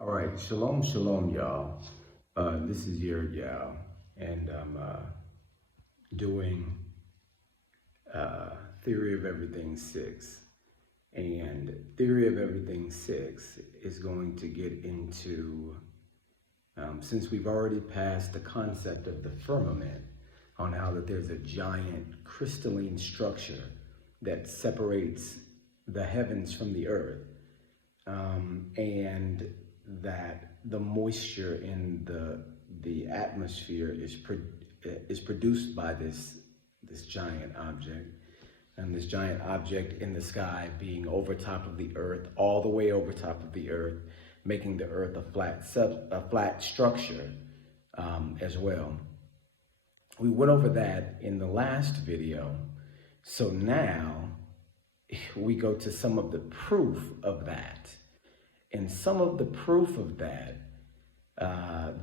All right, shalom, shalom, y'all. This is Yao, and I'm doing Theory of Everything 6. And Theory of Everything 6 is going to get into, since we've already passed the concept of the firmament, on how that there's a giant crystalline structure that separates the heavens from the earth, and that the moisture in the atmosphere is produced by this giant object, and this giant object in the sky being over top of the earth, all the way over top of the earth, making the earth a flat structure as well. We went over that in the last video, so now we go to some of the proof of that. And some of the proof of that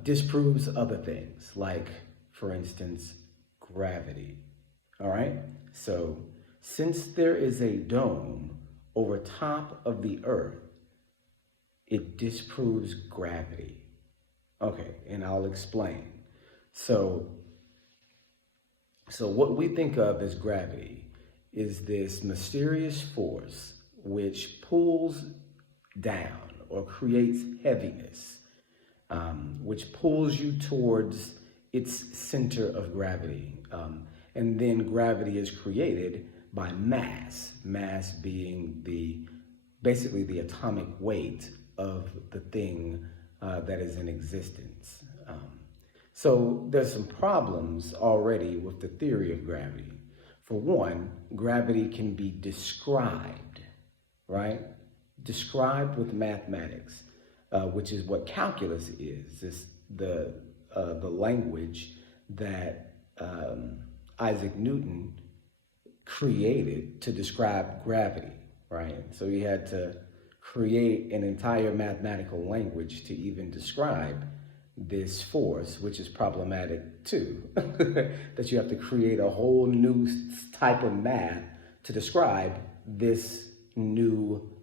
disproves other things, like, for instance, gravity. All right? So, since there is a dome over top of the earth, it disproves gravity. Okay, and I'll explain. So what we think of as gravity is this mysterious force which pulls down or creates heaviness, which pulls you towards its center of gravity. And then gravity is created by mass being basically the atomic weight of the thing that is in existence. So there's some problems already with the theory of gravity. For one, gravity can be described, right? Described with mathematics, which is what calculus is. It's the language that Isaac Newton created to describe gravity, right? So he had to create an entire mathematical language to even describe this force, which is problematic too, that you have to create a whole new type of math to describe this new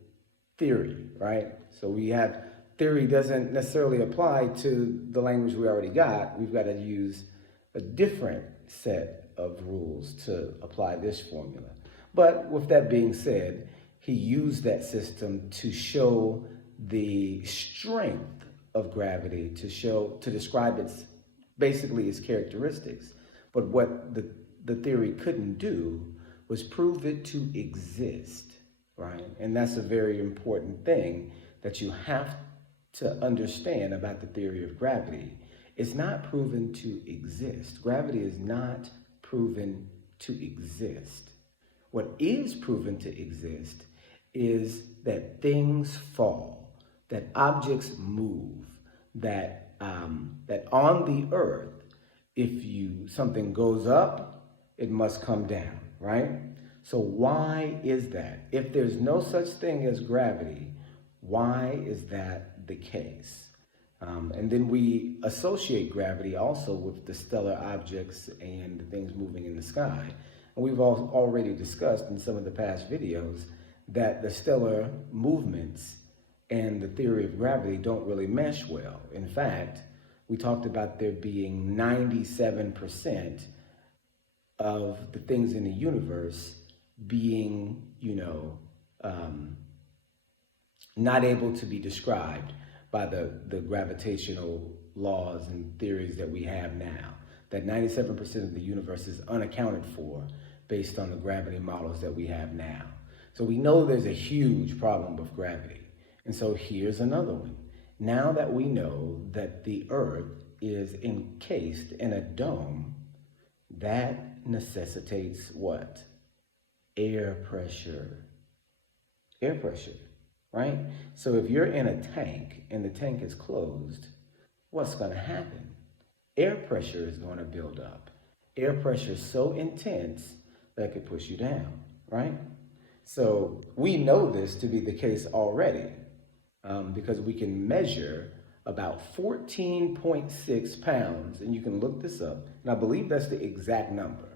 theory, right? So we have theory doesn't necessarily apply to the language we already got. We've got to use a different set of rules to apply this formula. But with that being said, he used that system to show the strength of gravity, to describe basically its characteristics. But what the theory couldn't do was prove it to exist, right? And that's a very important thing that you have to understand about the theory of gravity. It's not proven to exist. Gravity is not proven to exist. What is proven to exist is that things fall, that objects move, that on the earth, if something goes up, it must come down, right? So why is that? If there's no such thing as gravity, why is that the case? And then we associate gravity also with the stellar objects and the things moving in the sky. And we've already discussed in some of the past videos that the stellar movements and the theory of gravity don't really mesh well. In fact, we talked about there being 97% of the things in the universe being, not able to be described by the gravitational laws and theories that we have now. That 97% of the universe is unaccounted for based on the gravity models that we have now. So we know there's a huge problem with gravity. And so here's another one. Now that we know that the earth is encased in a dome, that necessitates what? Air pressure. Air pressure, right? So if you're in a tank and the tank is closed, what's going to happen? Air pressure is going to build up. Air pressure is so intense that it could push you down, right? So we know this to be the case already, because we can measure about 14.6 pounds, and you can look this up, and I believe that's the exact number,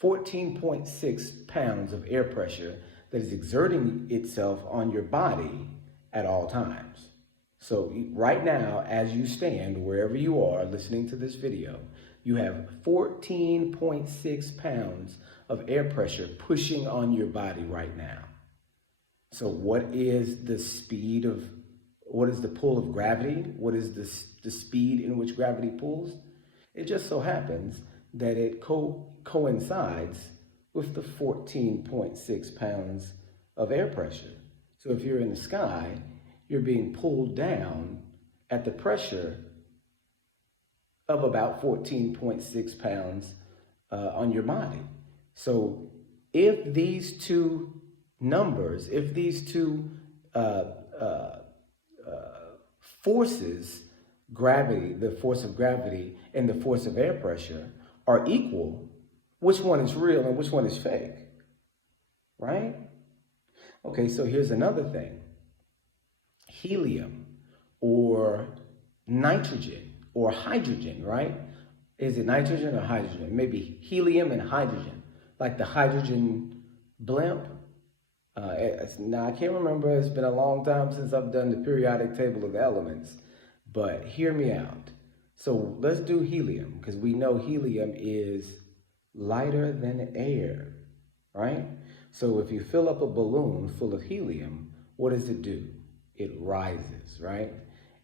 14.6 pounds of air pressure that is exerting itself on your body at all times. So right now, as you stand, wherever you are listening to this video, you have 14.6 pounds of air pressure pushing on your body right now. So what is the pull of gravity? What is the speed in which gravity pulls? It just so happens that it coincides with the 14.6 pounds of air pressure. So if you're in the sky, you're being pulled down at the pressure of about 14.6 pounds on your body. So if these two numbers, if these two forces, gravity, the force of gravity and the force of air pressure, are equal, which one is real and which one is fake? Right? Okay, so here's another thing. Helium or nitrogen or hydrogen, right? Is it nitrogen or hydrogen? Maybe helium and hydrogen, like the hydrogen blimp. Now, I can't remember. It's been a long time since I've done the periodic table of elements, but hear me out. So let's do helium, because we know helium is lighter than air, right? So if you fill up a balloon full of helium, what does it do? It rises, right?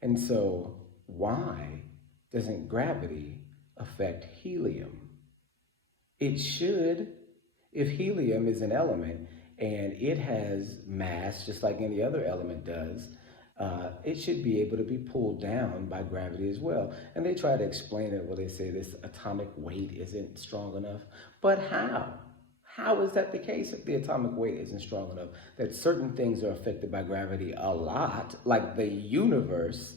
And so why doesn't gravity affect helium? It should. If helium is an element and it has mass just like any other element does, it should be able to be pulled down by gravity as well. And they try to explain it where they say this atomic weight isn't strong enough. But how? How is that the case if the atomic weight isn't strong enough? That certain things are affected by gravity a lot, like the universe,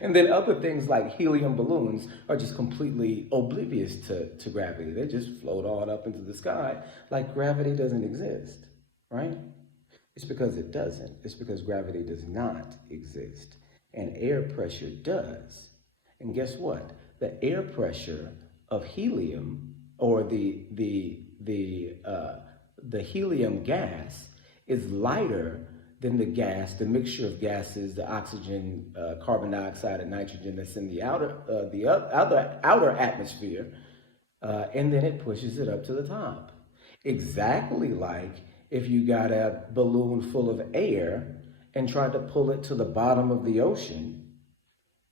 and then other things like helium balloons are just completely oblivious to gravity. They just float on up into the sky like gravity doesn't exist, right? It's because it doesn't. It's because gravity does not exist, and air pressure does. And guess what? The air pressure of helium, or the helium gas, is lighter than the gas, the mixture of gases, the oxygen, carbon dioxide, and nitrogen that's in the outer atmosphere, and then it pushes it up to the top. Exactly like if you got a balloon full of air and tried to pull it to the bottom of the ocean,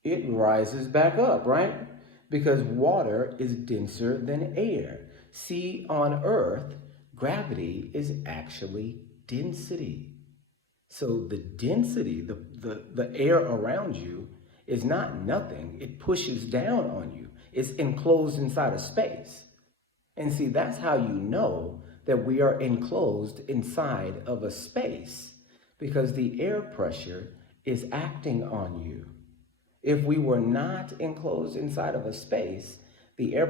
it rises back up, right? Because water is denser than air. See, on Earth, gravity is actually density. So the density, the air around you is not nothing. It pushes down on you. It's enclosed inside of space. And see, that's how you know that we are enclosed inside of a space, because the air pressure is acting on you. If we were not enclosed inside of a space, the air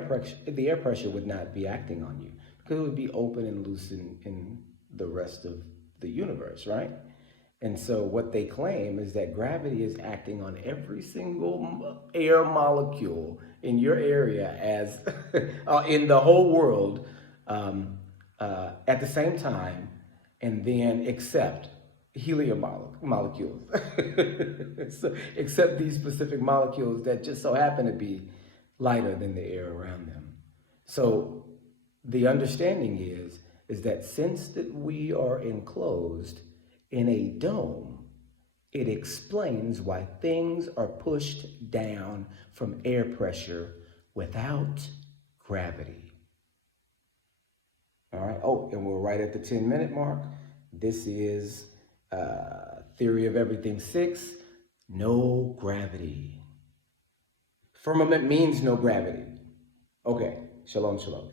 pressure would not be acting on you, because it would be open and loose in the rest of the universe, right? And so what they claim is that gravity is acting on every single air molecule in your area as in the whole world at the same time, and then except helium molecules. So, except these specific molecules that just so happen to be lighter than the air around them. So the understanding is that since that we are enclosed in a dome, it explains why things are pushed down from air pressure without gravity. All right. Oh, and we're right at the 10-minute mark. This is Theory of Everything 6, no gravity. Firmament means no gravity. Okay. Shalom, shalom.